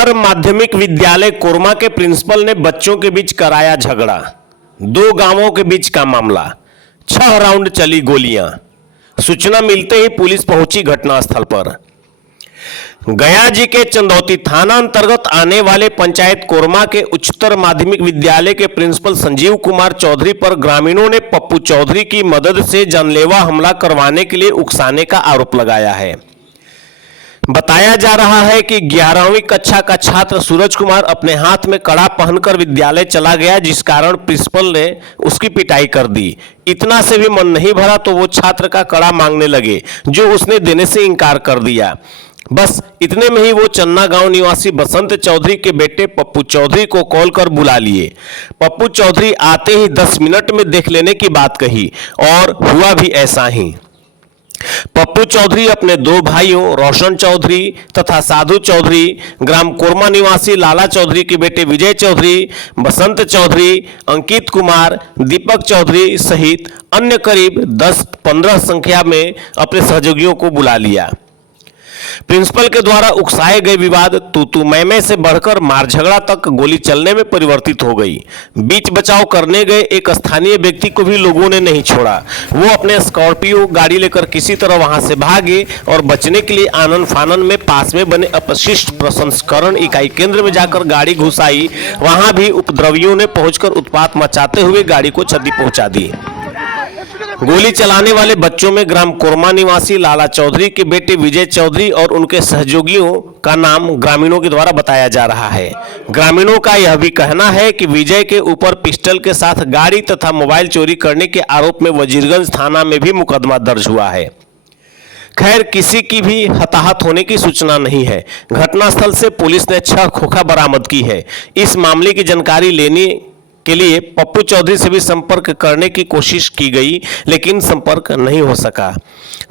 उच्चतर माध्यमिक विद्यालय कोरमा के प्रिंसिपल ने बच्चों के बीच कराया झगड़ा। दो गांवों के बीच का मामला, 6 राउंड चली गोलियां। सूचना मिलते ही पुलिस पहुंची घटनास्थल पर। गया जी के चंदौती थाना अंतर्गत आने वाले पंचायत कोरमा के उच्चतर माध्यमिक विद्यालय के प्रिंसिपल संजीव कुमार चौधरी पर ग्रामीणों ने पप्पू चौधरी की मदद से जानलेवा हमला करवाने के लिए उकसाने का आरोप लगाया है। बताया जा रहा है कि 11वीं कक्षा का छात्र सूरज कुमार अपने हाथ में कड़ा पहनकर विद्यालय चला गया, जिस कारण प्रिंसिपल ने उसकी पिटाई कर दी। इतना से भी मन नहीं भरा तो वो छात्र का कड़ा मांगने लगे, जो उसने देने से इनकार कर दिया। बस इतने में ही वो चन्ना गांव निवासी बसंत चौधरी के बेटे पप्पू चौधरी को कॉल कर बुला लिए। पप्पू चौधरी आते ही 10 मिनट में देख लेने की बात कही और हुआ भी ऐसा ही। पप्पू चौधरी अपने 2 भाइयों रोशन चौधरी तथा साधु चौधरी, ग्राम कोरमा निवासी लाला चौधरी के बेटे विजय चौधरी, बसंत चौधरी, अंकित कुमार, दीपक चौधरी सहित अन्य करीब 10-15 संख्या में अपने सहयोगियों को बुला लिया। प्रिंसिपल के द्वारा उकसाए गए विवाद तू मैं से बढ़कर मार झगड़ा तक गोली चलने में परिवर्तित हो गई। बीच बचाव करने गए एक स्थानीय व्यक्ति को भी लोगों ने नहीं छोड़ा। वो अपने स्कॉर्पियो गाड़ी लेकर किसी तरह वहां से भागे और बचने के लिए आनन फानन में पास में बने अपशिष्ट प्रसंस्करण इकाई केंद्र में जाकर गाड़ी घुसाई। वहां भी उपद्रवियों ने पहुंचकर उत्पात मचाते हुए गाड़ी को क्षति पहुंचा दी। गोली चलाने वाले बच्चों में ग्राम कोरमा निवासी लाला चौधरी के बेटे विजय चौधरी और उनके सहयोगियों का नाम ग्रामीणों के द्वारा बताया जा रहा है। ग्रामीणों का यह भी कहना है कि विजय के ऊपर पिस्टल के साथ गाड़ी तथा मोबाइल चोरी करने के आरोप में वजीरगंज थाना में भी मुकदमा दर्ज हुआ है। खैर, किसी की भी हताहत होने की सूचना नहीं है। घटनास्थल से पुलिस ने 6 खोखा बरामद की है। इस मामले की जानकारी लेने के लिए पप्पू चौधरी से भी संपर्क करने की कोशिश की गई, लेकिन संपर्क नहीं हो सका।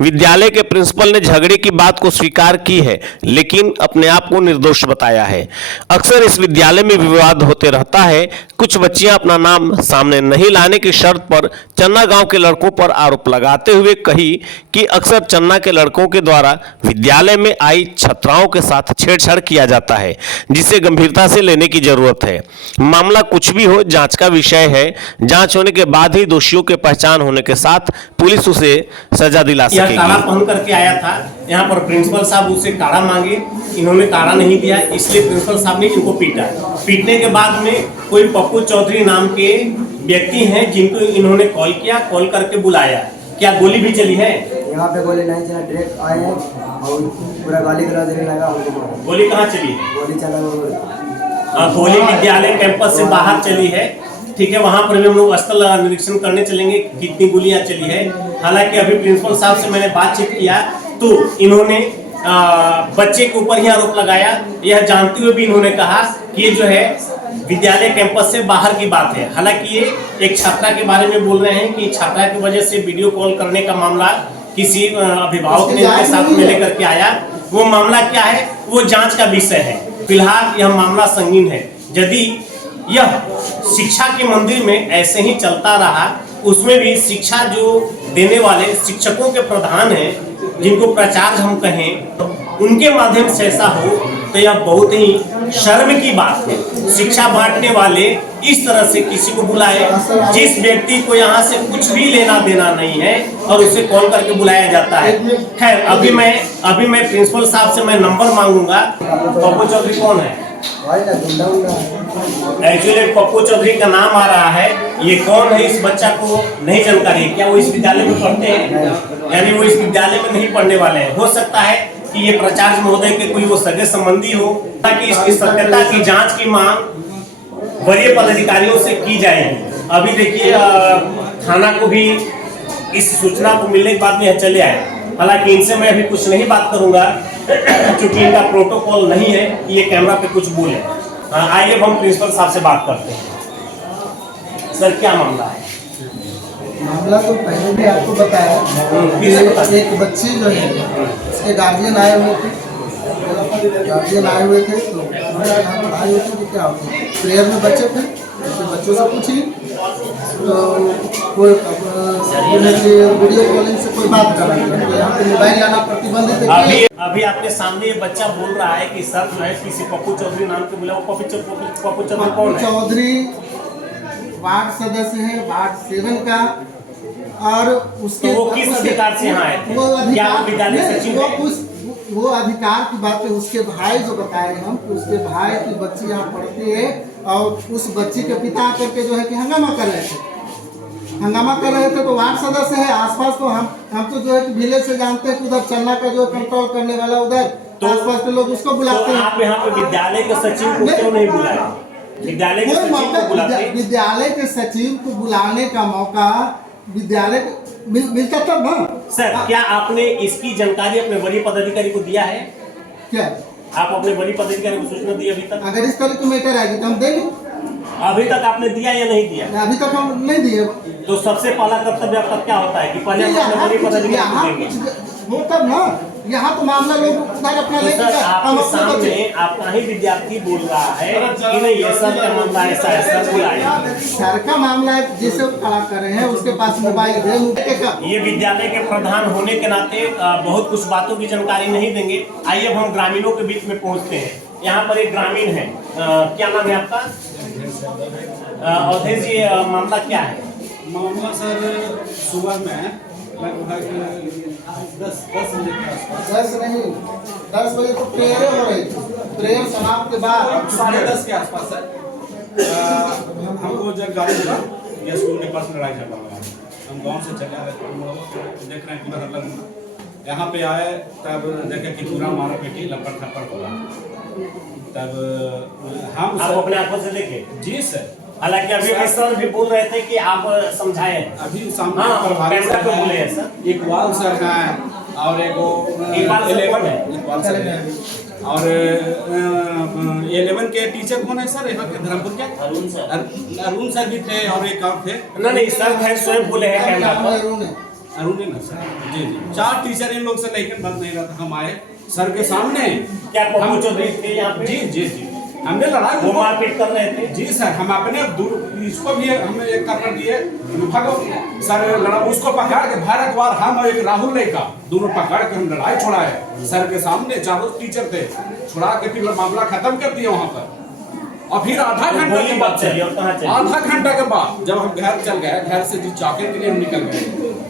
विद्यालय के प्रिंसिपल ने झगड़े की बात को स्वीकार की है, लेकिन अपने आप को निर्दोष बताया है। अक्सर इस विद्यालय में विवाद होते रहता है। कुछ बच्चियां अपना नाम सामने नहीं लाने की शर्त पर चन्ना गांव के लड़कों पर आरोप लगाते हुए कही कि अक्सर चन्ना के लड़कों के द्वारा विद्यालय में आई छात्राओं के साथ छेड़छाड़ किया जाता है, जिसे गंभीरता से लेने की जरूरत है। मामला कुछ भी हो, जांच का विषय है। जांच होने के बाद ही दोषियों के पहचान होने के साथ पुलिस उसे सजा दिला सकेगी। काड़ा पहन करके आया था यहाँ पर, प्रिंसिपल साहब उससे काड़ा मांगे, इन्होंने काड़ा नहीं दिया, इसलिए प्रिंसिपल साहब ने इनको पीटा। पीटने के बाद में कोई पप्पू चौधरी नाम के व्यक्ति हैं जिनको इन्होंने कॉल किया, कॉल करके बुलाया। क्या गोली भी चली है? यहाँ पे गोली नहीं चला, डायरेक्ट आए हैं और पूरा गाली गलौज देने लगा हमको। गोली कहाँ चली? गोली चला गोली विद्यालय कैंपस से बाहर चली है। ठीक है, वहां पर भी हम लोग स्थल निरीक्षण करने चलेंगे कितनी गोलियां चली है। हालांकि अभी प्रिंसिपल साहब से मैंने बातचीत किया तो इन्होंने बच्चे के ऊपर ही आरोप लगाया। यह जानते हुए भी इन्होंने कहा कि ये जो है विद्यालय कैंपस से बाहर की बात है। हालांकि ये एक छात्रा के बारे में बोल रहे हैं कि छात्रा की वजह से वीडियो कॉल करने का मामला किसी अभिभावक ने उनके साथ में लेकर के आया। वो मामला क्या है वो जांच का विषय है। फिलहाल यह मामला संगीन है। यदि यह शिक्षा के मंदिर में ऐसे ही चलता रहा, उसमें भी शिक्षा जो देने वाले शिक्षकों के प्रधान हैं, जिनको प्राचार्य हम कहें, उनके माध्यम से ऐसा हो तो यह बहुत ही शर्म की बात है। शिक्षा बांटने वाले इस तरह से किसी को बुलाए, जिस व्यक्ति को यहाँ से कुछ भी लेना देना नहीं है, और उसे कॉल करके बुलाया जाता है। खैर, अभी मैं प्रिंसिपल साहब से मैं नंबर मांगूंगा। पप्पू चौधरी कौन है? एक्चुअली पप्पू चौधरी का नाम आ रहा है, ये कौन है इस बच्चा को नहीं जानकारी है। क्या वो इस विद्यालय में पढ़ते हैं? यानी वो इस विद्यालय में नहीं पढ़ने वाले हैं। हो सकता है कि ये प्राचार्य महोदय के कोई वो सगे संबंधी हो, ताकि इसकी सत्यता की जांच की मांग वरीय पदाधिकारियों से की जाएगी। अभी देखिए, थाना को भी इस सूचना को मिलने के बाद में चले आए। हालांकि इनसे मैं अभी कुछ नहीं बात करूंगा, क्योंकि इनका प्रोटोकॉल नहीं है कि ये कैमरा पे कुछ बोले। आइए हम प्रिंसिपल साहब से बात करते हैं। सर, क्या मामला है? मामला तो पहले भी आपको बताया। एक बच्ची जो है उसके गार्जियन आए हुए थे, तो यहाँ पर आए हुए थे कि क्या प्रेयर में बच्चे थे, तो बच्चों से पूछी तो कोई वीडियो कॉलिंग से कोई बात कर रहा है, तो यहाँ पे मोबाइल लाना प्रतिबंधित है। अभी आपके सामने ये बच्चा बोल रहा है कि सर जो है किसी पप्पू चौधरी नाम के बोला, वो पप्पू चौधरी कौन है? चौधरी वार्ड सदस्य है वार्ड 7 का, और उसके तो वो किस अधिकार से यहाँ आए थे? वो क्या अधिकार वो विद्यालय नहीं, सचिव है? वो अधिकार की बात है। उसके भाई जो बताए हम कि उसके भाई की बच्ची यहाँ पढ़ती है, और उस बच्ची के पिता करके जो है कि हंगामा कर रहे थे, तो वार्ड सदस्य है आसपास, तो हम तो जो है कि विलेज से जानते हैं कि उधर चलना का जो कंट्रोल करने वाला उधर तो आसपास के लोग उसको बुलाते तो हैं। आप यहाँ पे विद्यालय के सचिव को क्यों नहीं बुलाया? विद्यालय के कोई सचिव को मौका बुलाते। विद्यालय के सचिव को बुलाने का मौका विद्यालय मिलता तब ना। सर क्या आपने इसकी जानकारी अपने वरीय पदाधिकारी को दिया है? क्या आप अपने वरीय पदाधिकारी को सूचना दी अभी तक? अगर इस तरह की मैटर आएगी तो हम देंगे। अभी तक आपने दिया या नहीं दिया? अभी तक हम नहीं दिए। तो सबसे पहला कर्तव्य आपका क्या होता है कि पहले हम अपने वरीय पदाधिकारी को यहाँ देंगे? कुछ हो तब ना, यहाँ तो मामला लोग उधर अपना तो लेके सर हम आपके अपने सामने बच्चे आपका ही विद्यार्थी बोल रहा है कि नहीं ये सर का मामला ऐसा है, सर बुलाया। सर का मामला है, जिसे वो खड़ा कर रहे हैं उसके पास मोबाइल है, ये विद्यालय के प्रधान होने के नाते बहुत कुछ बातों की जानकारी नहीं देंगे। आइए अब हम ग्रामीणों के बीच में पहुंचते हैं। यहाँ पर एक ग्रामीण है, क्या नाम है आपका? अवधेश जी, मामला क्या है? मामला सर सुबह में लगभग 10 बजे के आसपास, 10 बजे तो प्रेयर हो रही थी, प्रेयर समाप्त के बाद 10:30 के आसपास है। हमको जब गाड़ी मिला ये स्कूल के पास लड़ाई झगड़ा हुआ, हम गांव से चले आ रहे थे, देख रहे हैं पूरा हल्ला गुल्ला। यहाँ पे आए तब देखे कि पूरा मारा पीटी लपड़ थप्पड़ होला। तब हम आप अपने आंखों से देखे? जी सर, हालांकि अभी सर भी बोल रहे थे कि आप समझाए। अभी सामने हाँ, प्रभारी कैमरा सर पे हैं, बोले हैं सर। इकबाल सर हैं, और एक इकबाल सर 11 कौन है? इकबाल सर हैं, और 11 के टीचर कौन है सर? यहाँ के धर्मपुर के अरुण सर भी थे, और एक और थे। नहीं सर खैर स्वयं बोले हैं कैमरा पर। अरुण है ना सर? जी जी, 4 टीचर इन लोग से लेकर बंद नहीं रहा था। हम आए सर के सामने, क्या पप्पू चौधरी थे यहाँ पे? जी जी जी, हमने लड़ाई वो मारपीट कर रहे थे? जी सर, हम अपने इसको भी हमें एक कर दिए भागो सर, लड़ा उसको पकड़ के भारतवार हम और एक राहुल ने का दोनों पकड़ के हम लड़ाई छुड़ाए सर के सामने। 4 टीचर थे, छुड़ा के फिर मामला खत्म कर दिया वहाँ पर। और फिर आधा घंटा के बाद जब हम घर चल गए, घर से जो जाके के लिए हम निकल गए,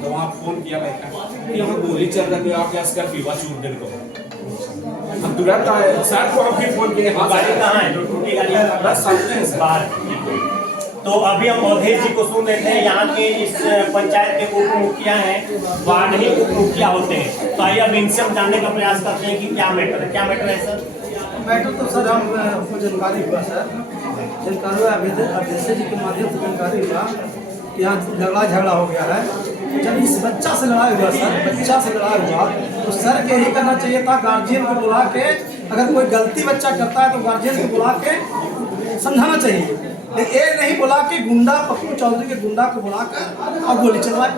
तो वहाँ फोन किया लड़का कि यहाँ गोली चल रही है, आप क्या कर पीवा चूर देने को। हम तुरंत आए सर को, हम फिर फोन किए, हाँ गाड़ी कहाँ है जो टूटी गाड़ी? बस सामने है सर। बाहर। तो अभी हम अवधेश जी को सुन रहे थे, यहाँ के इस पंचायत के उप मुखिया हैं, वार्ड ही उप मुखिया होते हैं। तो आइए अब इनसे हम जानने का प्रयास करते हैं कि क्या मैटर है। क्या मैटर है सर? मैटर तो सर हमको जानकारी हुआ सर, जानकारी हुआ अवधेश जी के माध्यम से जानकारी हुआ कि यहाँ झगड़ा हो गया है। जब इस बच्चा से लड़ाई हुआ सर, बच्चा से लड़ाई हुआ तो सर के यही करना चाहिए था, गार्जियन को बुला के, अगर कोई गलती बच्चा करता है तो गार्जियन को बुला के समझाना चाहिए। लेकिन ये नहीं बुला के गुंडा, पप्पू चौधरी के गुंडा को बुलाकर और गोली चलवाए।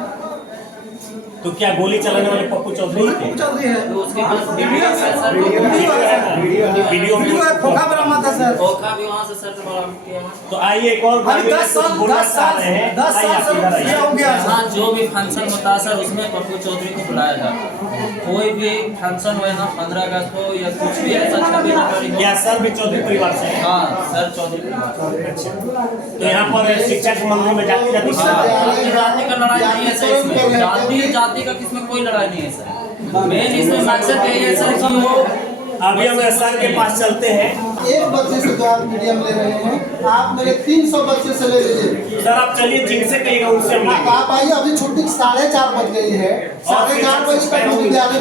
तो क्या गोली चलाने वाले पप्पू चौधरी थे? पप्पू चौधरी है, वीडियो है, खोखा बरामद है सर। खोखा भी वहाँ से सर बरामद किया है। तो आइए एक और अभी 10 साल से हो गया सर। हाँ, जो भी फंक्शन होता है सर उसमें पप्पू चौधरी को बुलाया जाता है। कोई भी फंक्शन हो ना, 15 अगस्त हो या कुछ भी ऐसा 26 जनवरी हो। क्या सर भी चौधरी परिवार से हैं? हाँ सर, चौधरी परिवार। तो यहाँ पर शिक्षा के मामले में जाति जाति का लड़ाई नहीं है सर, इसमें जाति का किसमें कोई लड़ाई नहीं है सर। मेन इसमें मकसद यही है सर कि वो अभी हम सर के पास चलते हैं। एक बच्चे से जो आप मीडियम ले रहे हैं, आप मेरे 300 बच्चे से ले लीजिए। सर आप चलिए जिनसे कहिएगा उनसे हम लेंगे। आप आइए, अभी छुट्टी 4:30 बज गई है, 4:30 बजे तक हम विद्यालय,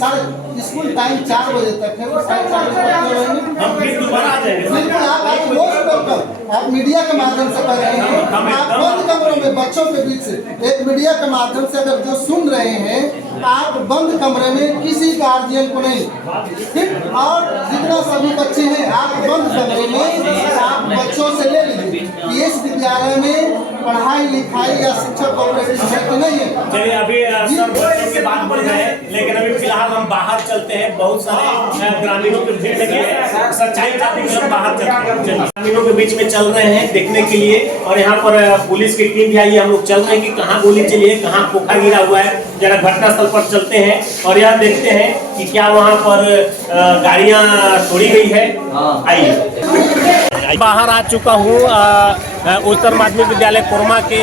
सारे स्कूल टाइम 4 बजे तक है, वो 4:30 बजे तक हम फिर दोबारा आ जाएंगे। बिल्कुल आप रोज बोलकर आप मीडिया के माध्यम से कर रहे हैं, आप बंद कमरों में बच्चों के बीच से एक मीडिया के माध्यम से अगर जो सुन रहे हैं, आप बंद कमरे में किसी गार्जियन को नहीं, ठीक, और जितना सभी बच्चे हैं आप बंद कमरे में आप बच्चों से ले लीजिए कि इस विद्यालय में पढ़ाई लिखाई या शिक्षक कॉपरेटिव है कि नहीं है। चलिए अभी सर बच्चों की बात बढ़ जाए, लेकिन अभी फिलहाल हम बाहर चलते हैं। बहुत सारे ग्रामीणों के भीड़ लगी है, सच्चाई जानने के लिए हम बाहर चलते हैं। ग्रामीणों के बीच में चल रहे हैं देखने के लिए, और यहाँ पर पुलिस की टीम भी आई है। हम लोग चल रहे हैं कि कहाँ गोली चली है, कहाँ खोखा गिरा हुआ है। जरा घटनास्थल पर चलते हैं और यह देखते हैं कि क्या वहाँ पर गाड़ियाँ तोड़ी गई है। आइए, बाहर आ चुका हूँ उच्चतर माध्यमिक विद्यालय कोरमा के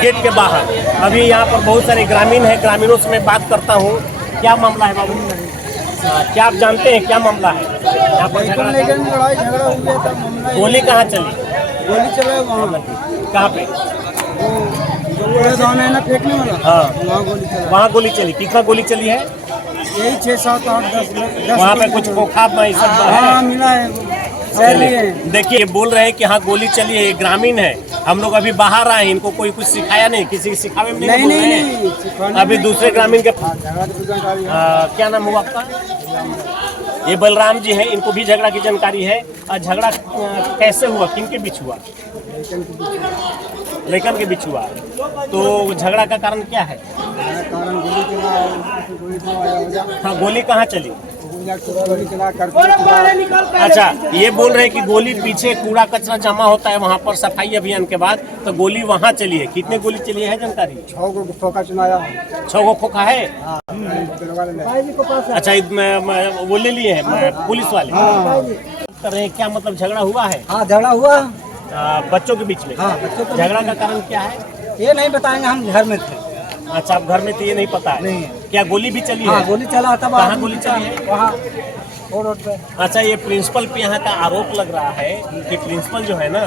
गेट के बाहर। अभी यहाँ पर बहुत सारे ग्रामीण हैं, ग्रामीणों से मैं बात करता हूँ। क्या मामला है बाबू? क्या आप जानते हैं क्या मामला है? यहाँ पर लड़ाई झगड़ा हो गया था, मामला गोली कहाँ चली? गोली चला वहाँ, कहाँ पे? जो पूरे गाँव है ना फेंकने वाला, हाँ, वहाँ गोली चला। वहाँ गोली चली। कितना गोली चली है? यही 6, 7, 8, 10 वहाँ पे कुछ खोखा में सब हाँ है? मिला है। देखिए, बोल रहे हैं कि हाँ गोली चली है। ये ग्रामीण है, हम लोग अभी बाहर आए हैं, इनको कोई कुछ सिखाया नहीं, किसी सिखावे में नहीं, नहीं। अभी दूसरे ग्रामीण के क्या नाम हुआ आपका? ये बलराम जी हैं, इनको भी झगड़ा की जानकारी है। झगड़ा कैसे हुआ, किन के बीच हुआ? लेकिन के बीच हुआ। तो झगड़ा का कारण क्या है? हाँ, गोली कहाँ चली? अच्छा, ये बोल रहे हैं कि गोली पीछे कूड़ा कचरा जमा होता है वहाँ पर सफाई अभियान के बाद, तो गोली वहाँ चली है। कितने गोली चली है जानकारी? 6 गो खोखा चलाया। 6 गो खोखा है। अच्छा, वो ले लिए हैं पुलिस वाले कर रहे हैं। क्या मतलब झगड़ा हुआ है? हाँ झगड़ा हुआ बच्चों के बीच में। हाँ बच्चों को झगड़ा का कारण क्या है? ये नहीं बताएंगे, हम घर में थे। अच्छा, आप घर में थे, ये नहीं पता है? नहीं। क्या गोली भी चली हाँ है? गोली चला तब कहाँ गोली चली है? वहाँ रोड पे। अच्छा, ये प्रिंसिपल पे यहाँ का आरोप लग रहा है कि प्रिंसिपल जो है ना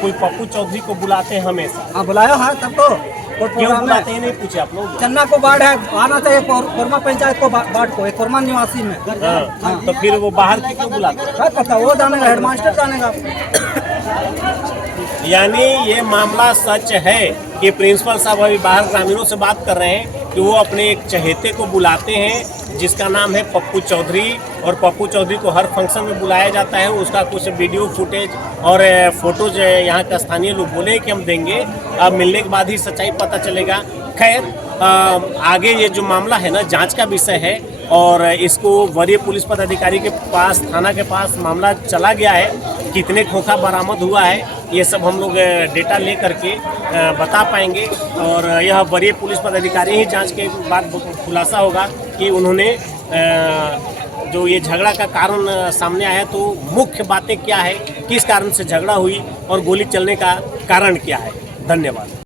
कोई पप्पू चौधरी को बुलाते हैं हमेशा। हाँ बुलाया है तब तो। क्यों बुलाते हैं नहीं पूछे आप लोग? चन्ना को बाढ़ है, आना चाहिए कोरमा पंचायत को बाढ़ को, कोरमा निवासी में। हाँ, तो फिर वो बाहर के क्यों बुलाते हैं? क्या पता, वो जानेगा, हेडमास्टर जानेगा। यानी ये मामला सच है कि प्रिंसिपल साहब अभी बाहर ग्रामीणों से बात कर रहे हैं कि वो अपने एक चहेते को बुलाते हैं जिसका नाम है पप्पू चौधरी, और पप्पू चौधरी को हर फंक्शन में बुलाया जाता है। उसका कुछ वीडियो फुटेज और फोटोज यहाँ के स्थानीय लोग बोले कि हम देंगे, अब मिलने के बाद ही सच्चाई पता चलेगा। खैर, आगे ये जो मामला है ना जांच का विषय है, और इसको वरीय पुलिस पदाधिकारी के पास, थाना के पास मामला चला गया है। कितने खोखा बरामद हुआ है ये सब हम लोग डेटा ले करके बता पाएंगे, और यह वरीय पुलिस पदाधिकारी ही जांच के बाद खुलासा होगा कि उन्होंने जो ये झगड़ा का कारण सामने आया तो मुख्य बातें क्या है, किस कारण से झगड़ा हुई और गोली चलने का कारण क्या है। धन्यवाद।